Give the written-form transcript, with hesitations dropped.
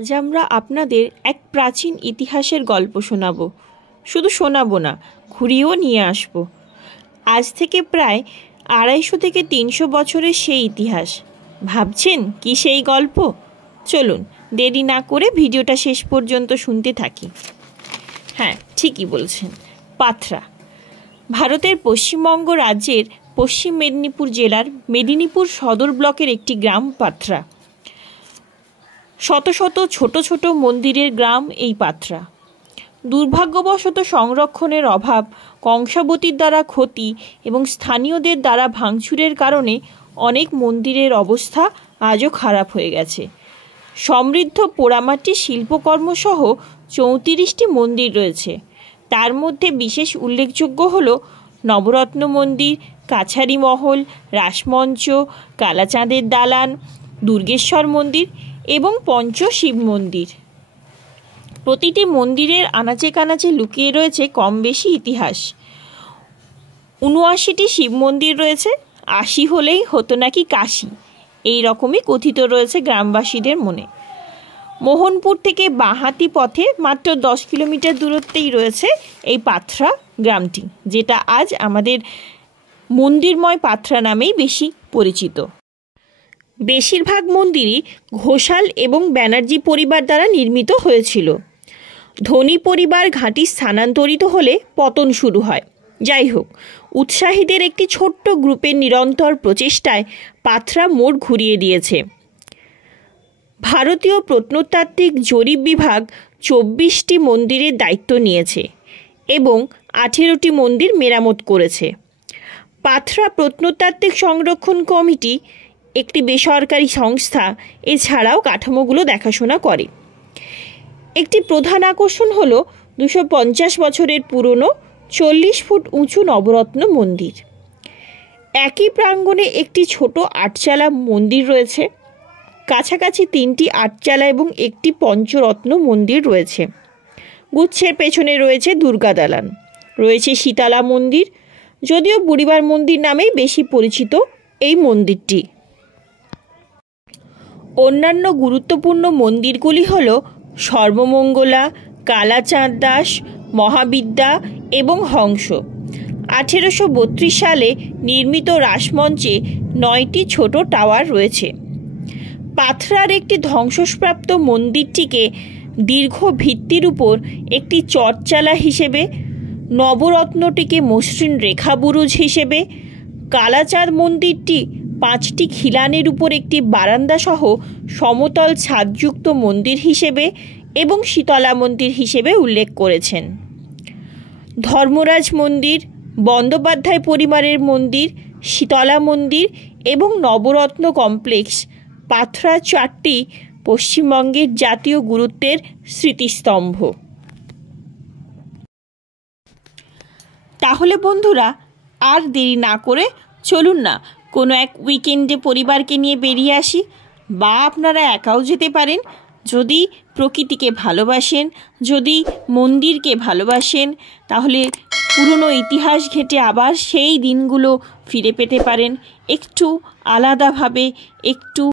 আজ আমরা আপনাদের এক প্রাচীন ইতিহাসের গল্প শোনাবো। শুধু শোনাবো না, ঘুরিয়েও নিয়ে আসব। আজ থেকে প্রায় 250 থেকে 300 বছরের সেই ইতিহাস। ভাবছেন কি সেই গল্প? চলুন দেরি না করে ভিডিওটা শেষ পর্যন্ত শুনতে থাকি। হ্যাঁ, ঠিকই বলছেন, পাথরা। ভারতের পশ্চিমবঙ্গ রাজ্যের পশ্চিম মেদিনীপুর জেলার মেদিনীপুর সদর ব্লকের একটি গ্রাম পাথরা। শত শত ছোট ছোট মন্দিরের গ্রাম এই পাথরা। দুর্ভাগ্যবশত সংরক্ষণের অভাব, কংসাবতীর দ্বারা ক্ষতি এবং স্থানীয়দের দ্বারা ভাঙচুরের কারণে অনেক মন্দিরের অবস্থা আজও খারাপ হয়ে গেছে। সমৃদ্ধ পোড়ামাটির শিল্পকর্মসহ 34টি মন্দির রয়েছে। তার মধ্যে বিশেষ উল্লেখযোগ্য হল নবরত্ন মন্দির, কাছারি মহল, রাসমঞ্চ, কালাচাঁদের দালান, দুর্গেশ্বর মন্দির এবং পঞ্চশিব মন্দির। প্রতিটি মন্দিরের আনাচে কানাচে লুকিয়ে রয়েছে কম বেশি ইতিহাস। 79টি শিব মন্দির রয়েছে। 80 হলেই হতো নাকি কাশি, এই রকমই কথিত রয়েছে গ্রামবাসীদের মনে। মোহনপুর থেকে বাঁহাতি পথে মাত্র 10 কিলোমিটার দূরত্বেই রয়েছে এই পাথরা গ্রামটি, যেটা আজ আমাদের মন্দিরময় পাথরা নামেই বেশি পরিচিত। বেশিরভাগ মন্দিরই ঘোষাল এবং ব্যানার্জি পরিবার দ্বারা নির্মিত হয়েছিল। ধনী পরিবার ঘাঁটি স্থানান্তরিত হলে পতন শুরু হয়। যাই হোক, উৎসাহীদের একটি ছোট্ট গ্রুপের নিরন্তর প্রচেষ্টায় পাথরা মোড় ঘুরিয়ে দিয়েছে। ভারতীয় প্রত্নতাত্ত্বিক জরিপ বিভাগ 24টি মন্দিরের দায়িত্ব নিয়েছে এবং 18টি মন্দির মেরামত করেছে। পাথরা প্রত্নতাত্ত্বিক সংরক্ষণ কমিটি একটি বেসরকারি সংস্থা এছাড়াও কাঠামোগুলো দেখাশোনা করে। একটি প্রধান আকর্ষণ হলো 250 বছরের পুরনো 40 ফুট উঁচু নবরত্ন মন্দির। একই প্রাঙ্গণে একটি ছোট আটচালা মন্দির রয়েছে। কাছাকাছি 3টি আটচালা এবং একটি পঞ্চরত্ন মন্দির রয়েছে। গুচ্ছের পেছনে রয়েছে দুর্গা দালান, রয়েছে শীতলা মন্দির, যদিও বুড়িবার মন্দির নামেই বেশি পরিচিত এই মন্দিরটি। অন্যান্য গুরুত্বপূর্ণ মন্দিরগুলি হল সর্বমঙ্গলা, কালাচাঁদ দাস, মহাবিদ্যা এবং হংস। 1832 সালে নির্মিত রাসমঞ্চে 9টি ছোট টাওয়ার রয়েছে। পাথরার একটি ধ্বংসপ্রাপ্ত মন্দিরটিকে দীর্ঘ ভিত্তির উপর একটি চটচালা হিসেবে, নবরত্নটিকে মসৃণ রেখা বুরুজ হিসেবে, কালাচাঁদ মন্দিরটি 5টি খিলানের উপর একটি বারান্দা সহ সমতল ছাদযুক্ত মন্দির হিসেবে এবং শীতলা মন্দির হিসেবে উল্লেখ করেছেন। ধর্মরাজ মন্দির, বন্দ্যোপাধ্যায় পরিবারের মন্দির, শীতলা মন্দির এবং নবরত্ন কমপ্লেক্স পাথরা 4টি পশ্চিমবঙ্গের জাতীয় গুরুত্বের স্মৃতিস্তম্ভ। তাহলে বন্ধুরা, আর দেরি না করে চলুন না কোনো এক উইকেন্ডে পরিবারকে নিয়ে বেরিয়ে আসি, বা আপনারা একাও যেতে পারেন। যদি প্রকৃতিকে ভালোবাসেন, যদি মন্দিরকে ভালোবাসেন, তাহলে পুরনো ইতিহাস ঘেঁটে আবার সেই দিনগুলো ফিরে পেতে পারেন একটু আলাদাভাবে, একটু